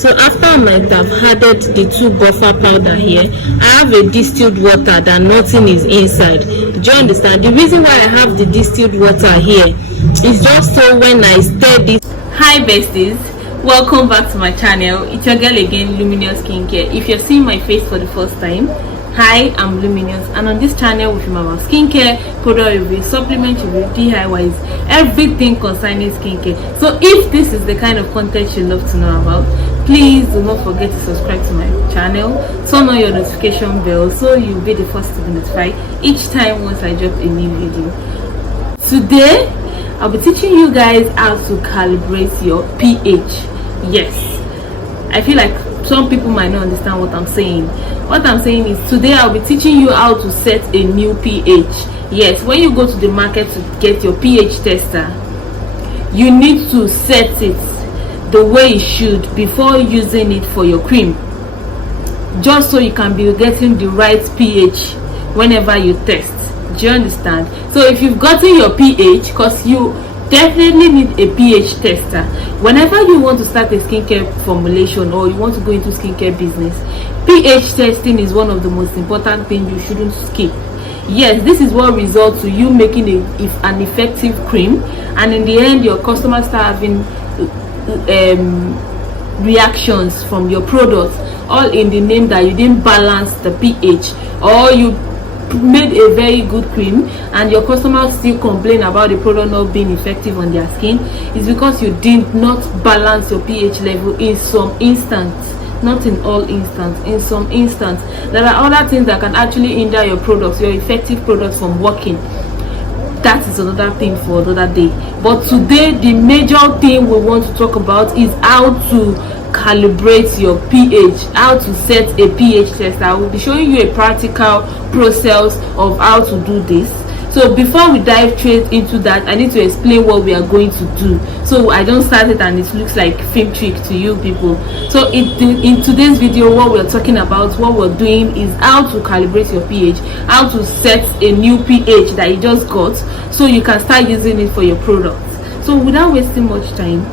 So after I might have added the 2 buffer powder here, I have a distilled water that nothing is inside. Do you understand? The reason why I have the distilled water here is just so when I stir this. Hi besties, welcome back to my channel. It's your girl again, Luminous Skincare. If you're seeing my face for the first time, hi, I'm Luminous, and on this channel we film about skincare, product review, supplement review, DIYs, everything concerning skincare. So if this is the kind of content you love to know about, please do not forget to subscribe to my channel, turn on your notification bell so you'll be the first to be notified each time once I drop a new video. Today I'll be teaching you guys how to calibrate your pH. Yes, I feel like some people might not understand what I'm saying. What I'm saying is today I'll be teaching you how to set a new pH. Yes, when you go to the market to get your pH tester, you need to set it the way it should before using it for your cream, just so you can be getting the right pH whenever you test. Do you understand? So if you've gotten your pH, because you definitely need a pH tester whenever you want to start a skincare formulation or you want to go into skincare business. pH testing is one of the most important things you shouldn't skip. Yes, this is what results to you making an effective cream, and in the end your customers start having reactions from your product, all in the name that you didn't balance the pH, or you made a very good cream and your customers still complain about the product not being effective on their skin. Is because you did not balance your pH level in some instance, not in all instances. In some instance, there are other things that can actually hinder your products, your effective products, from working. That is another thing for another day. But today the major thing we want to talk about is how to calibrate your pH, how to set a pH tester. I will be showing you a practical process of how to do this. So before we dive straight into that, I need to explain what we are going to do, so I don't start it and it looks like film trick to you people. So in today's video, what we're talking about, what we're doing is how to calibrate your pH, how to set a new pH that you just got so you can start using it for your products. So without wasting much time,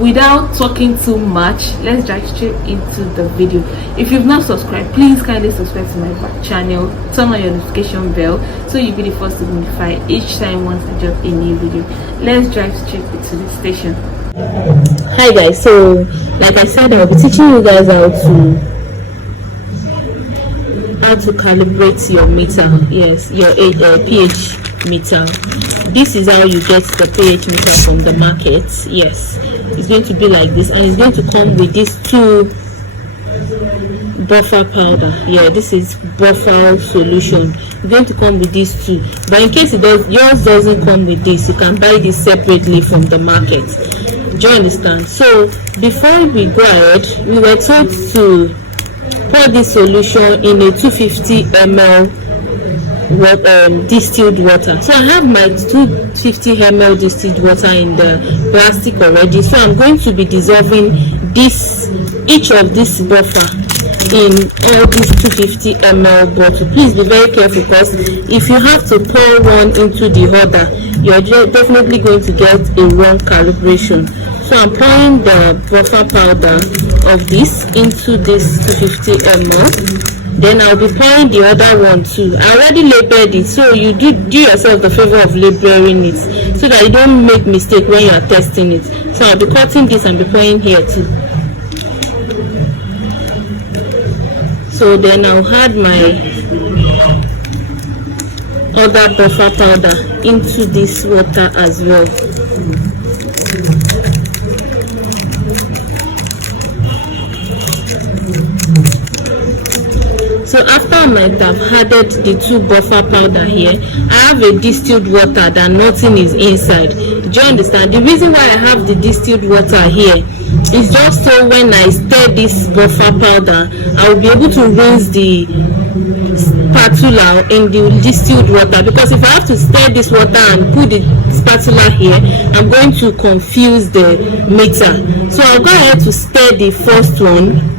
without talking too much, let's dive straight into the video. If you've not subscribed, please kindly subscribe to my channel, turn on your notification bell so you'll be the first to be notified each time once I drop a new video. Let's drive straight into the station. Hi guys, so like I said, I'll be teaching you guys how to calibrate your meter. Yes, your pH meter. This is how you get the pH meter from the market. Yes, it's going to be like this, and it's going to come with these 2 buffer powder. Yeah, this is buffer solution. It's going to come with these 2, but in case yours doesn't come with this, you can buy this separately from the market. Do you understand? So before we go ahead, we were told to pour this solution in a 250 ml distilled water. So I have my 250 ml distilled water in the plastic already, so I'm going to be dissolving each of this buffer in all these 250 ml bottle. Please be very careful, because if you have to pour one into the other, you're definitely going to get a wrong calibration. So I'm pouring the buffer powder of this into this 250 ml. Then I'll be pouring the other one too. I already labeled it, so you do yourself the favor of labeling it so that you don't make mistake when you are testing it. So I'll be cutting this and be pouring here too. So then I'll add my other buffer powder into this water as well. So after I might have added the 2 buffer powder here, I have a distilled water that nothing is inside. Do you understand? The reason why I have the distilled water here is just so when I stir this buffer powder, I will be able to rinse the spatula in the distilled water, because if I have to stir this water and put the spatula here, I'm going to confuse the meter. So I'll go ahead to stir the first one,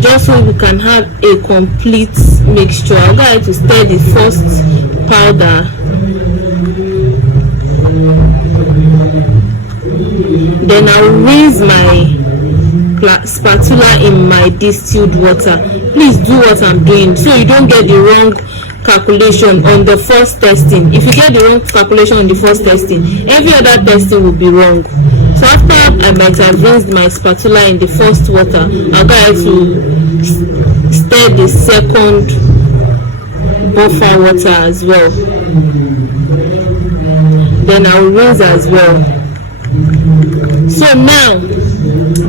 just so we can have a complete mixture. I'll go ahead to stir the first powder. Then I'll rinse my spatula in my distilled water. Please do what I'm doing so you don't get the wrong calculation on the first testing. If you get the wrong calculation on the first testing, every other testing will be wrong. So after I might have rinsed my spatula in the first water, I'll go ahead to stir the second buffer water as well. Then I'll rinse as well. So now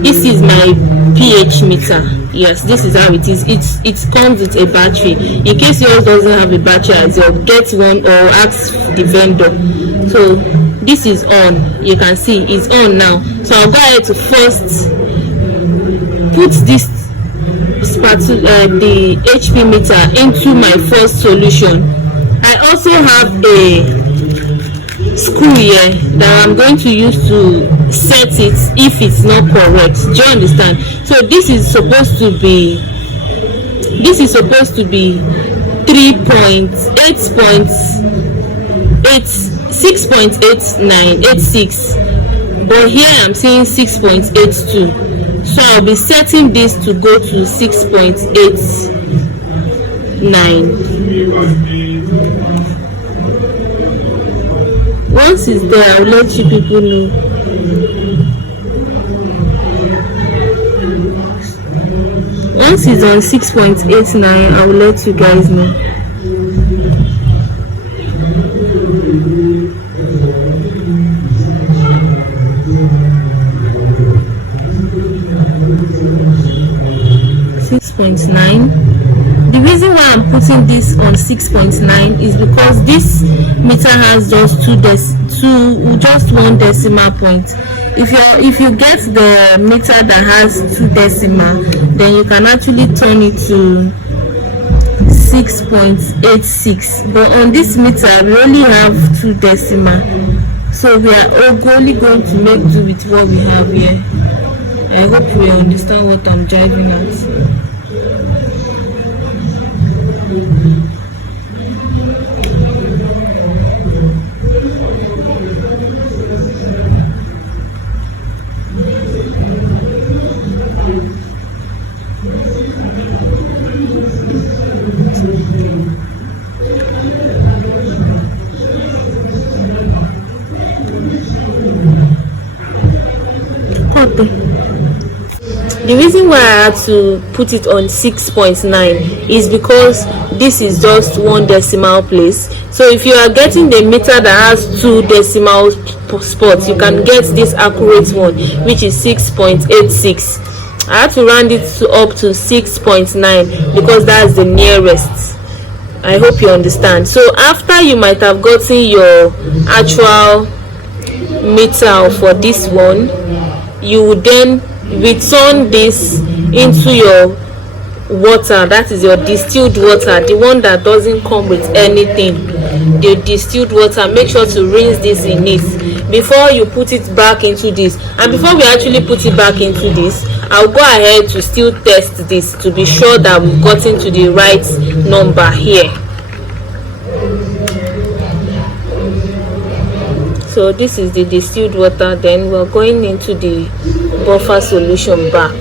this is my pH meter. Yes, this is how it is. It comes with a battery. In case yours doesn't have a battery as well, get one or ask the vendor. So this is on. You can see it's on now. So I'll go ahead to first put this spatula, the HP meter, into my first solution. I also have a screw here that I'm going to use to set it if it's not correct. Do you understand? So this is supposed to be 6.8986, but here I'm saying 6.82. So I'll be setting this to go to 6.89. Once it's there, I'll let you people know. Once it's on 6.89, I will let you guys know. The reason why I'm putting this on 6.9 is because this meter has just just one decimal point. If you get the meter that has 2 decimal, then you can actually turn it to 6.86. But on this meter we only have 2 decimal, so we are only going to make do with what we have here. I hope you understand what I'm driving at. The reason why I had to put it on 6.9 is because this is just 1 decimal place. So if you are getting the meter that has 2 decimal spots, you can get this accurate one, which is 6.86. I had to round it up to 6.9 because that's the nearest. I hope you understand. So after you might have gotten your actual meter for this one, you would then return this into your water. That is your distilled water, the one that doesn't come with anything. The distilled water, make sure to rinse this in it before you put it back into this. And before we actually put it back into this, I'll go ahead to still test this to be sure that we've gotten to the right number here. So this is the distilled water. Then we're going into the buffer solution back.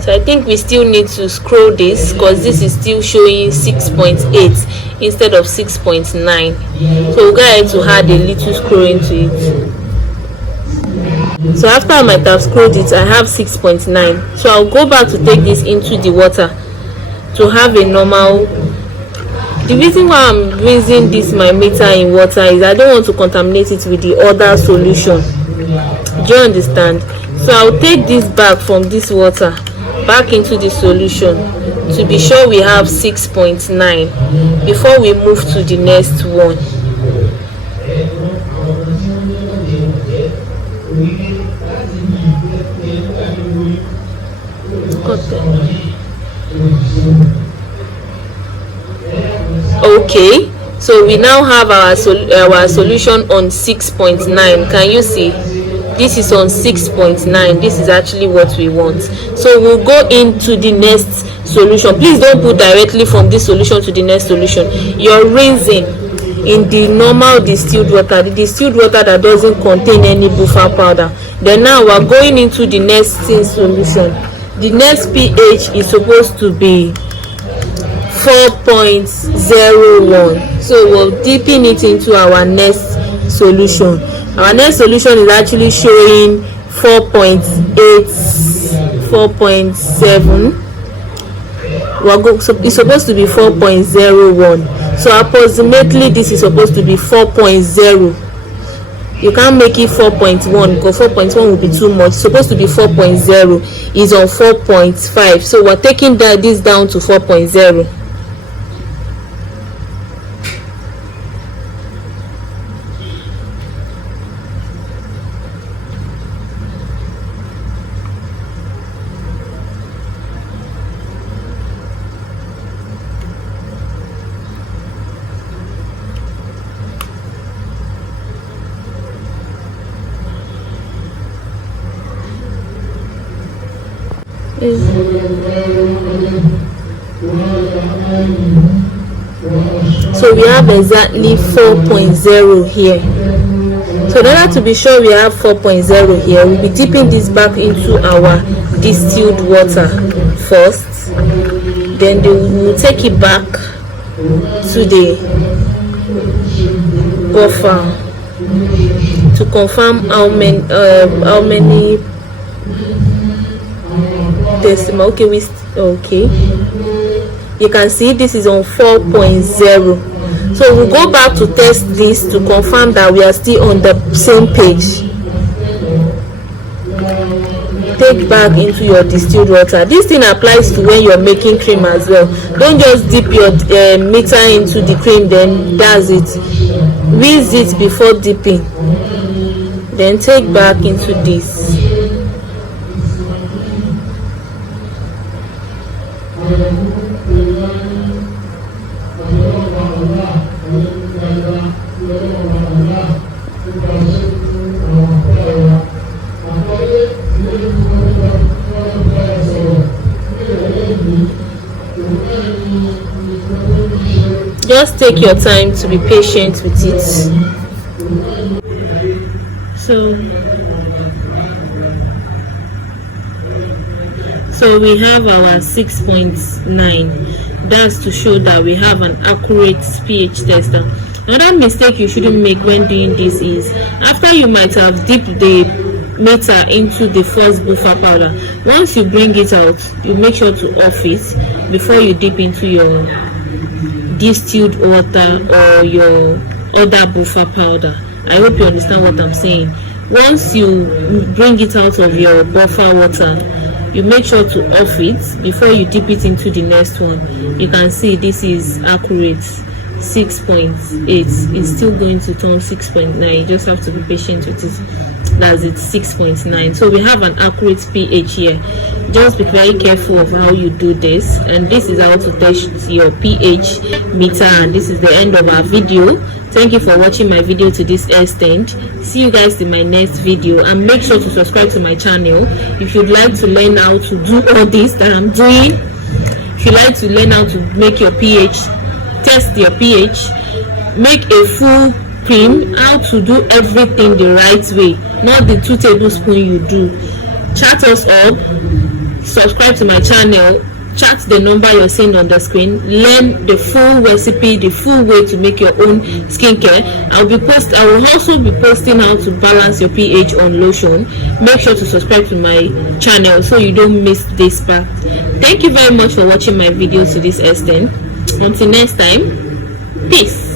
So I think we still need to scroll this because this is still showing 6.8 instead of 6.9. So we'll go ahead to add a little scroll into it. So after I might have scrolled it, I have 6.9. So I'll go back to take this into the water to have a normal. The reason why I'm rinsing this my meter in water is I don't want to contaminate it with the other solution. Do you understand? So I'll take this back from this water back into the solution to be sure we have 6.9 before we move to the next one. Okay, so we now have our solution on 6.9. Can you see? This is on 6.9. This is actually what we want. So we'll go into the next solution. Please don't put directly from this solution to the next solution. You're rinsing in the normal distilled water, the distilled water that doesn't contain any buffer powder. Then now we're going into the next solution. The next pH is supposed to be 4.01. so we're dipping it into our next solution. Our next solution is actually showing 4.8, 4.7. So it's supposed to be 4.01. so approximately this is supposed to be 4.0. You can't make it 4.1 because 4.1 will be too much. It's supposed to be 4.0. is on 4.5. so we're taking this down to 4.0. So we have exactly 4.0 here. So in order to be sure we have 4.0 here, we'll be dipping this back into our distilled water first. Then we'll take it back to the buffer to confirm how many decimal. Okay, you can see this is on 4.0. so we'll go back to test this to confirm that we are still on the same page. Take back into your distilled water. This thing applies to when you're making cream as well. Don't just dip your meter into the cream, then that's it. Rinse it before dipping, then take back into this. Just take your time to be patient with it. So we have our 6.9. That's to show that we have an accurate pH tester. Another mistake you shouldn't make when doing this is, after you might have dipped the meter into the first buffer powder, once you bring it out, you make sure to off it before you dip into your distilled water or your other buffer powder. I hope you understand what I'm saying. Once you bring it out of your buffer water, you make sure to off it before you dip it into the next one. You can see this is accurate. 6.8 is still going to turn 6.9. You just have to be patient with it. That's it, 6.9. so we have an accurate pH here. Just be very careful of how you do this, and this is how to test your pH meter. And this is the end of our video. Thank you for watching my video to this extent. See you guys in my next video, and make sure to subscribe to my channel if you'd like to learn how to do all this that I'm doing. If you'd like to learn how to make your pH, test your pH, make a full cream, how to do everything the right way, not the 2 tablespoons you do. Chat us up, subscribe to my channel, chat the number you're seeing on the screen, learn the full recipe, the full way to make your own skincare. I will also be posting how to balance your pH on lotion. Make sure to subscribe to my channel so you don't miss this part. Thank you very much for watching my video to this extent. Until next time, peace.